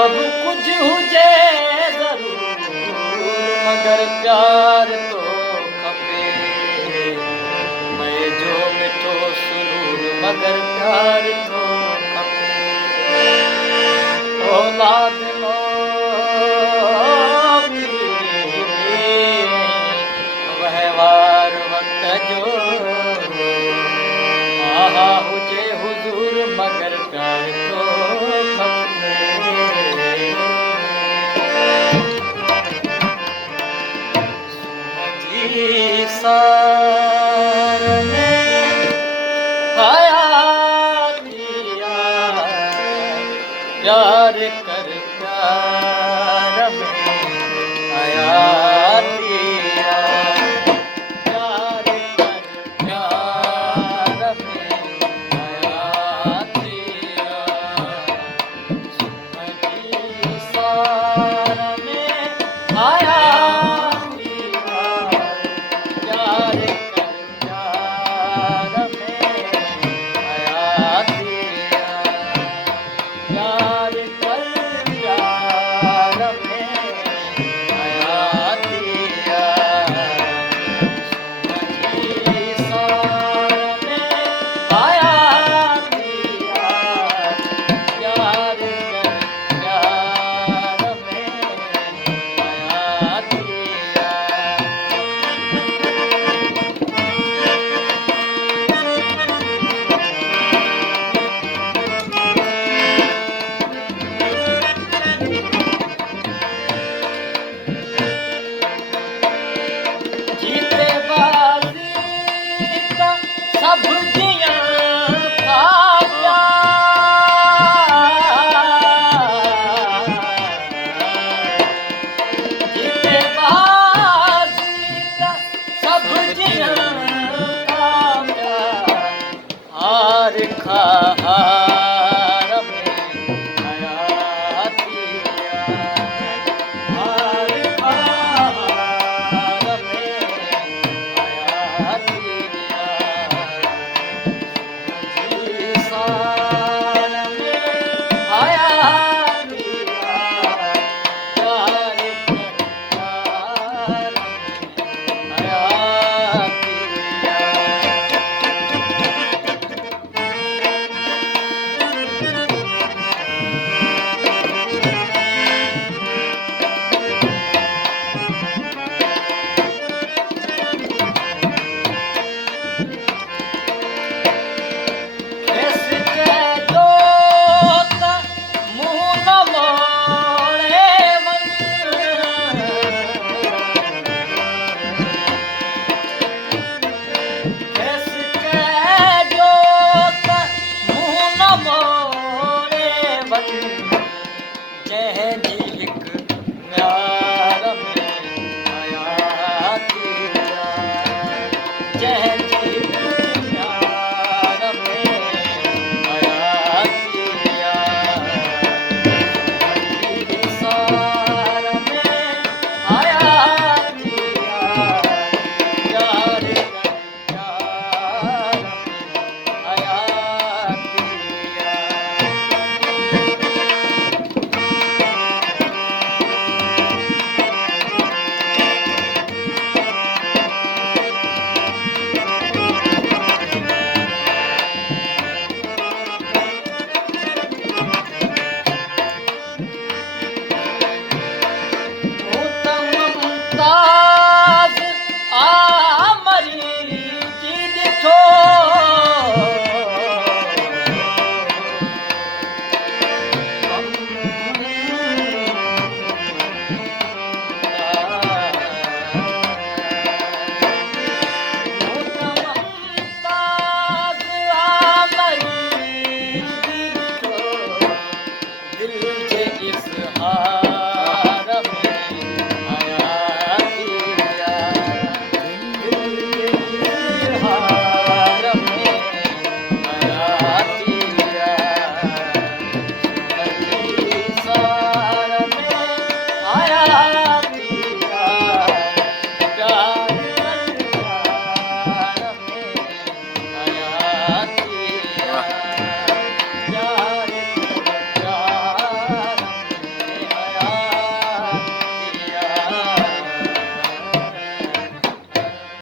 सब कुछ हुजे ज़रूर मगर प्यार तो खपे। मैं जो मिठो सुरूर मगर प्यार तो खपे। औलाद वहिंवार वक़्त जो आहा हुजे हुज़ूर मगर प्यार तो खपे। जी सार में हयातिया प्यार कर प्यार में हयातिया प्यार कर प्यार में हयातिया जी सार में हयातिया प्यार कर प्यार में हयातिया प्यार कर प्यार में हयातिया जी सार में हयातिया प्यार कर प्यार में हयातिया। जीते बाज़ी त सब जियां था प्यार। जीते बाज़ी त सब जियां था प्यार। हार खा